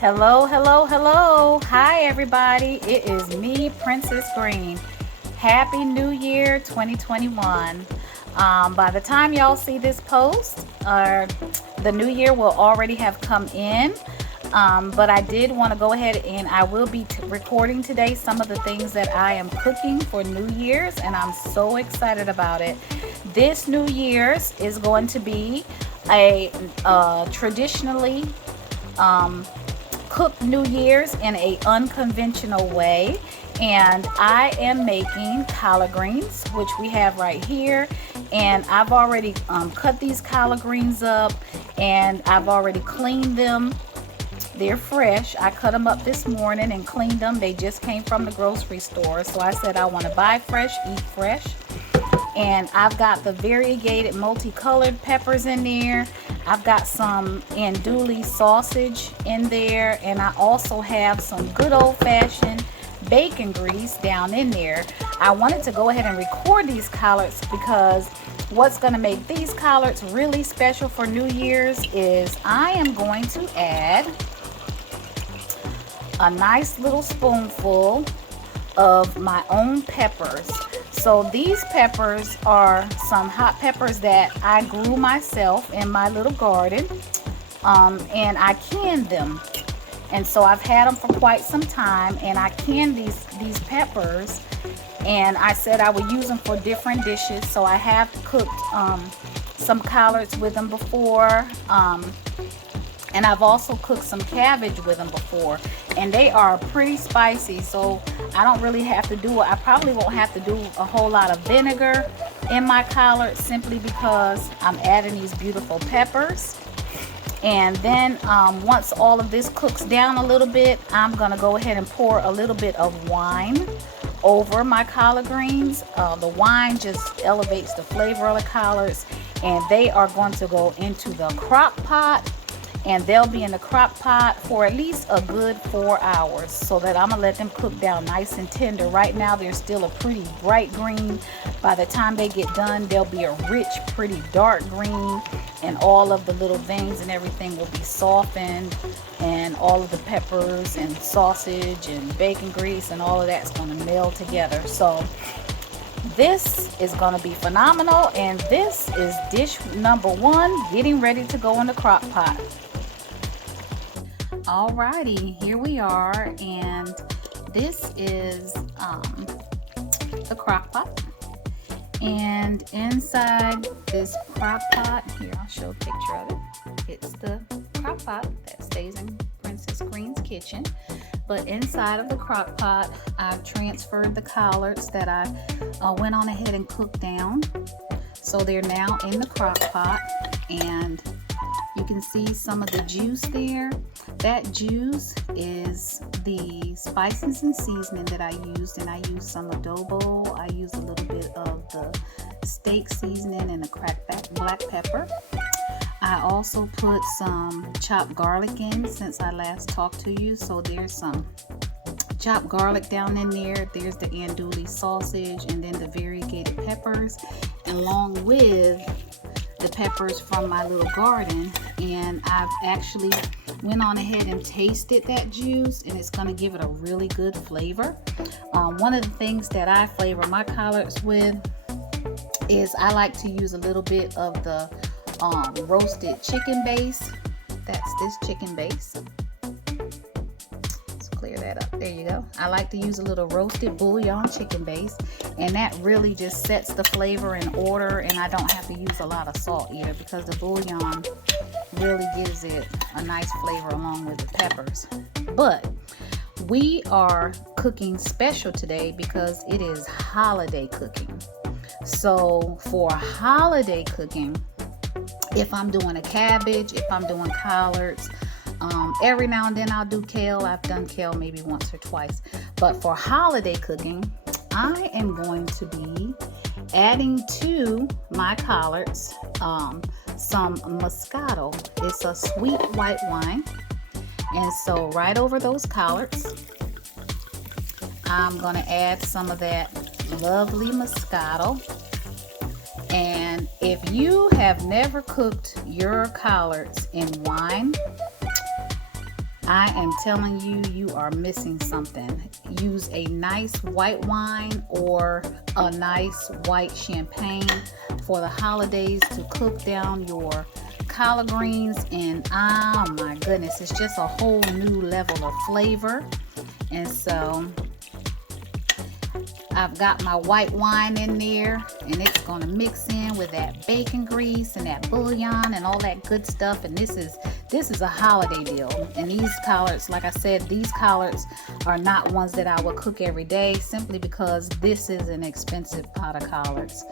Hello, hello, hello. Hi, everybody. It is me, Princess Green. Happy New Year 2021. By the time y'all see this post, the new year will already have come in. But I did want to go ahead and I will be recording today some of the things that I am cooking for New Year's, and I'm so excited about it. This New Year's is going to be a traditionally cook New Year's in a unconventional way, and I am making collard greens, which we have right here. And I've already cut these collard greens up, and I've already cleaned them. They're fresh. I cut them up this morning and cleaned them. They just came from the grocery store, so I said I want to buy fresh, eat fresh. And I've got the variegated multicolored peppers in there. I've got some andouille sausage in there, and I also have some good old-fashioned bacon grease down in there. I wanted to go ahead and record these collards because what's going to make these collards really special for New Year's is I am going to add a nice little spoonful of my own peppers. So these peppers are some hot peppers that I grew myself in my little garden, and I canned them. And so I've had them for quite some time, and I canned these peppers, and I said I would use them for different dishes. So I have cooked some collards with them before, and I've also cooked some cabbage with them before, and they are pretty spicy, so I don't really have to do it. I probably won't have to do a whole lot of vinegar in my collards simply because I'm adding these beautiful peppers. And then once all of this cooks down a little bit, I'm gonna go ahead and pour a little bit of wine over my collard greens. The wine just elevates the flavor of the collards, and they are going to go into the crock pot, and they'll be in the crock pot for at least a good 4 hours, so that I'm gonna let them cook down nice and tender. Right now they're still a pretty bright green. By the time they get done, they'll be a rich, pretty dark green, and all of the little veins and everything will be softened, and all of the peppers and sausage and bacon grease and all of that's going to meld together. So this is going to be phenomenal, and this is dish number 1 getting ready to go in the crock pot. Alrighty, here we are, and this is the crock pot. And inside this crock pot, here I'll show a picture of it. It's the crock pot that stays in Princess Green's kitchen. But inside of the crock pot, I've transferred the collards that I went on ahead and cooked down. So they're now in the crock pot, and you can see some of the juice there. That juice is the spices and seasoning that I used, and I used some adobo. I used a little bit of the steak seasoning and the cracked black pepper. I also put some chopped garlic in since I last talked to you. So there's some chopped garlic down in there. There's the andouille sausage, and then the variegated peppers, along with the peppers from my little garden. And I've actually went on ahead and tasted that juice, and it's going to give it a really good flavor. One of the things that I flavor my collards with is I like to use a little bit of the roasted chicken base. That's this chicken base. Let's clear that up. There you go. I like to use a little roasted bouillon chicken base, and that really just sets the flavor in order, and I don't have to use a lot of salt either because the bouillon really gives it a nice flavor along with the peppers. But we are cooking special today because it is holiday cooking. So for holiday cooking, if I'm doing a cabbage, if I'm doing collards, every now and then I'll do kale. I've done kale maybe once or twice. But for holiday cooking, I am going to be adding to my collards some Moscato. It's a sweet white wine. And so right over those collards, I'm going to add some of that lovely Moscato. And if you have never cooked your collards in wine, I am telling you, you are missing something. Use a nice white wine or a nice white champagne for the holidays to cook down your collard greens, and oh my goodness, it's just a whole new level of flavor. And so I've got my white wine in there, and it's going to mix in with that bacon grease and that bouillon and all that good stuff. And this is a holiday deal. And these collards, like I said, these collards are not ones that I would cook every day, simply because this is an expensive pot of collards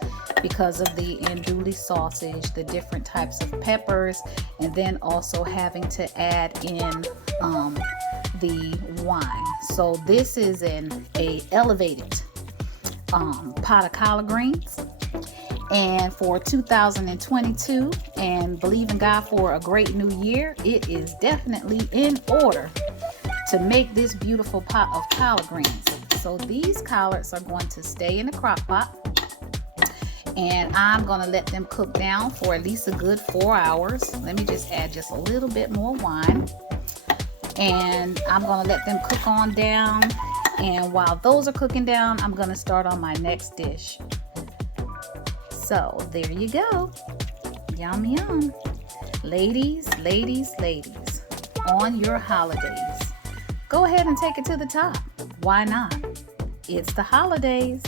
because of the andouille sausage, the different types of peppers, and then also having to add in the wine. So this is a elevated pot of collard greens. And for 2022, and believe in God for a great new year, it is definitely in order to make this beautiful pot of collard greens. So these collards are going to stay in the crock pot, and I'm going to let them cook down for at least a good 4 hours. Let me just add just a little bit more wine, and I'm going to let them cook on down. And while those are cooking down, I'm going to start on my next dish. So there you go. Yum, yum. Ladies, ladies, ladies, on your holidays, go ahead and take it to the top. Why not? It's the holidays.